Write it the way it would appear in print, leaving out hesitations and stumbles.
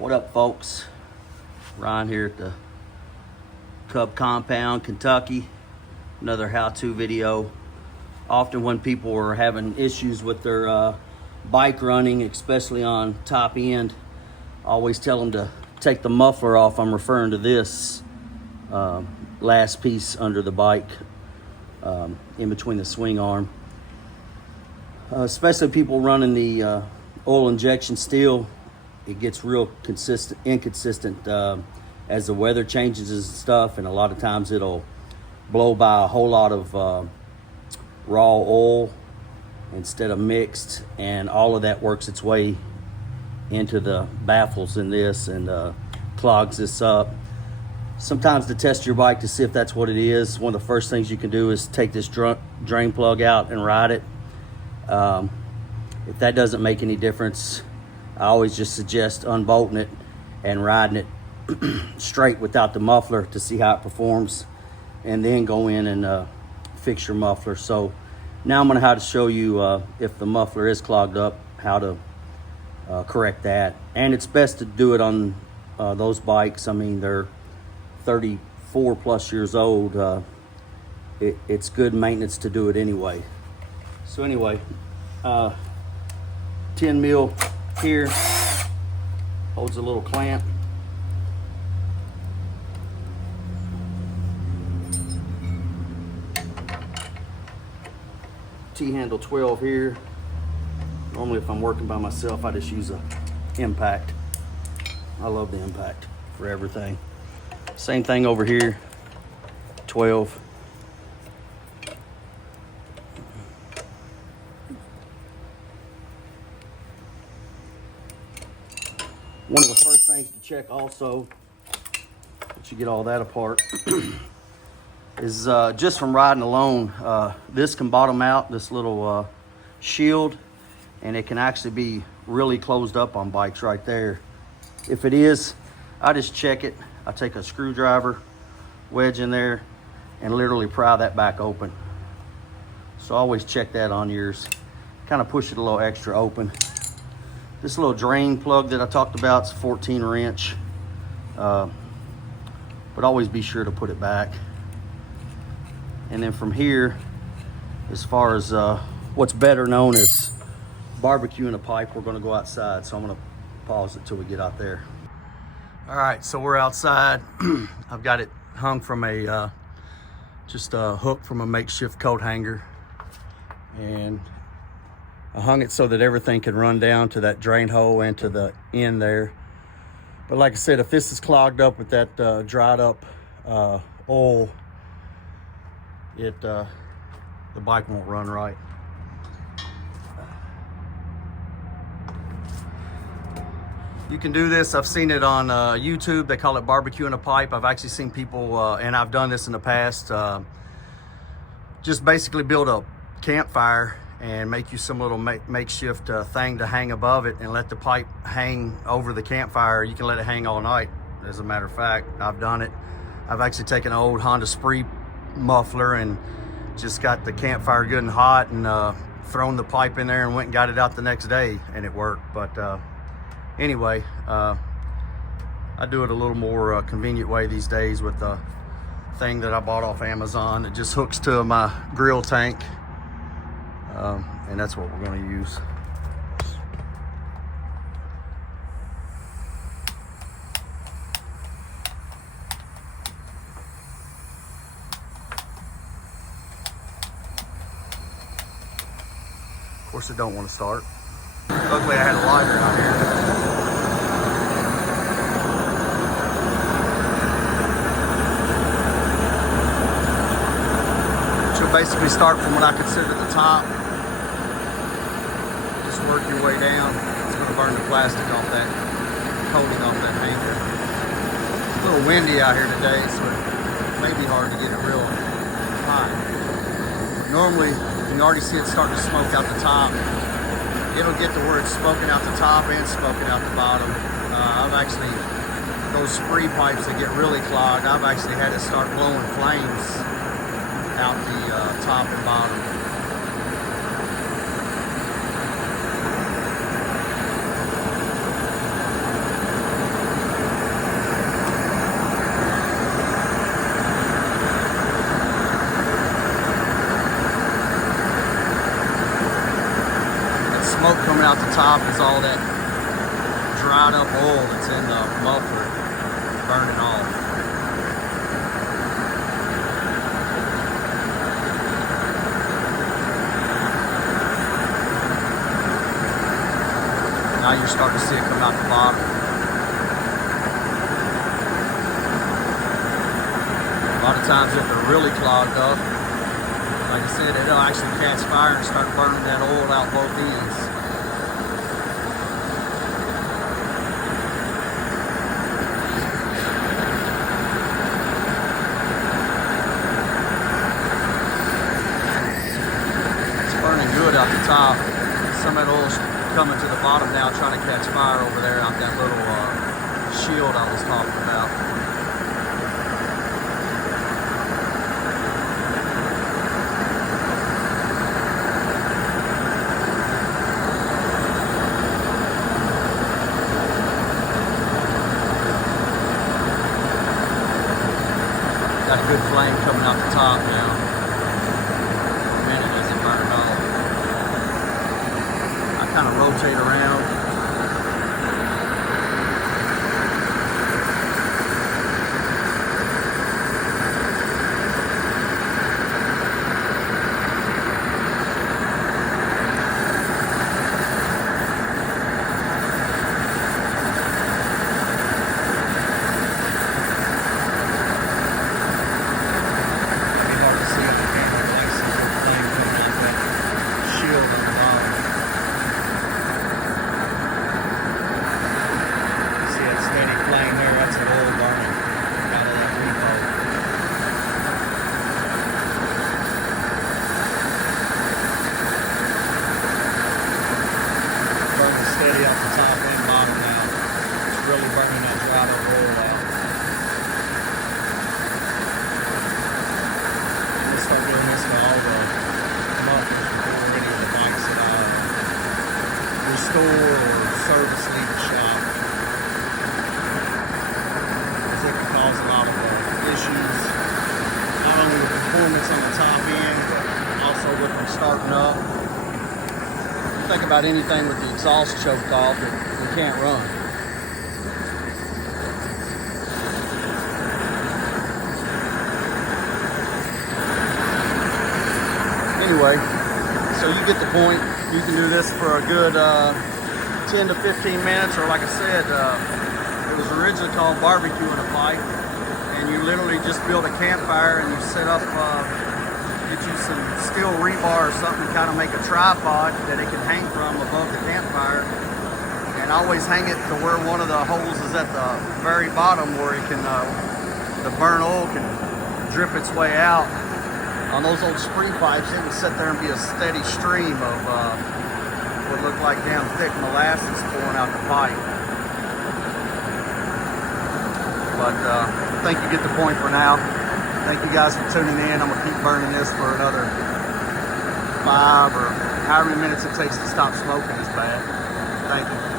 What up, folks? Ryan here at the Cub compound, Kentucky. Another how-to video. Often when people are having issues with their bike running, especially on top end, I always tell them to take the muffler off. I'm referring to this last piece under the bike, in between the swing arm. Especially people running the oil injection steel. It gets real inconsistent as the weather changes and stuff, and a lot of times it'll blow by a whole lot of raw oil instead of mixed, and all of that works its way into the baffles in this and clogs this up. Sometimes to test your bike to see if that's what it is, one of the first things you can do is take this drain plug out and ride it. If that doesn't make any difference, I always just suggest unbolting it and riding it straight without the muffler to see how it performs, and then go in and fix your muffler. So now I'm going to how to show you if the muffler is clogged up, how to correct that. And it's best to do it on those bikes. I mean, they're 34 plus years old. It's good maintenance to do it anyway. So anyway, 10 mil here holds a little clamp. T-handle 12 here. Normally if I'm working by myself, I just use a impact. I love the impact for everything. Same thing over here, 12. One of the first things to check also, once you get all that apart, is just from riding alone, this can bottom out, this little shield, and it can actually be really closed up on bikes right there. If it is, I just check it. I take a screwdriver, wedge in there, and literally pry that back open. So always check that on yours. Kind of push it a little extra open. This little drain plug that I talked about is a 14 wrench, but always be sure to put it back. And then from here, as far as what's better known as barbecuing a pipe, we're gonna go outside. So I'm gonna pause it till we get out there. All right, so we're outside. I've got it hung from just a hook from a makeshift coat hanger. And I hung it so that everything can run down to that drain hole and to the end there. But like I said, if this is clogged up with that dried up oil, the bike won't run right. You can do this. I've seen it on YouTube. They call it barbecuing a pipe. I've actually seen people, and I've done this in the past, just basically build a campfire and make you some little makeshift thing to hang above it and let the pipe hang over the campfire. You can let it hang all night. As a matter of fact, I've done it. I've actually taken an old Honda Spree muffler and just got the campfire good and hot and thrown the pipe in there and went and got it out the next day, and it worked. But anyway, I do it a little more convenient way these days with the thing that I bought off Amazon. It just hooks to my grill tank. And that's what we're going to use. Of course, it don't want to start. Luckily, I had a lighter out here. She'll basically start from what I consider the top. Work your way down. It's going to burn the plastic off that coating off that hanger. It's a little windy out here today, so it may be hard to get it real hot. Normally, you already see it starting to smoke out the top. It'll get to where it's smoking out the top and smoking out the bottom. I've actually, those spree pipes that get really clogged, I've actually had it start blowing flames out the top and bottom. coming out the top is all that dried up oil that's in the muffler burning off. Now you're starting to see it come out the bottom. A lot of times if they're really clogged up, like I said, it'll actually catch fire and start burning that oil out both ends. It's burning good out the top. Some of that oil's coming to the bottom now, trying to catch fire over there out that little shield I was talking about. Got a good flame coming out the top now. In a minute as it burns off. I kind of rotate around. Steady off the top and bottom now. It's really burning that dried up oil out. Let's start doing this to all the mufflers before we're ready to bikes that I restore or service leave the shop. Because it can cause a lot of issues, not only with performance on the top end, but also with them starting up. Think about anything with the exhaust choked off that we can't run. Anyway, so you get the point. You can do this for a good 10 to 15 minutes, or like I said, it was originally called BBQ'ing a pipe, and you literally just build a campfire and you set up get you some steel rebar or something to kind of make a tripod that it can hang from above the campfire. And I always hang it to where one of the holes is at the very bottom, where it can, the burnt oil can drip its way out. On those old spring pipes, it would sit there and be a steady stream of what looked like damn thick molasses pouring out the pipe. But I think you get the point for now. Thank you guys for tuning in. I'm going to keep burning this for another 5 or however many minutes it takes to stop smoking this bad. Thank you.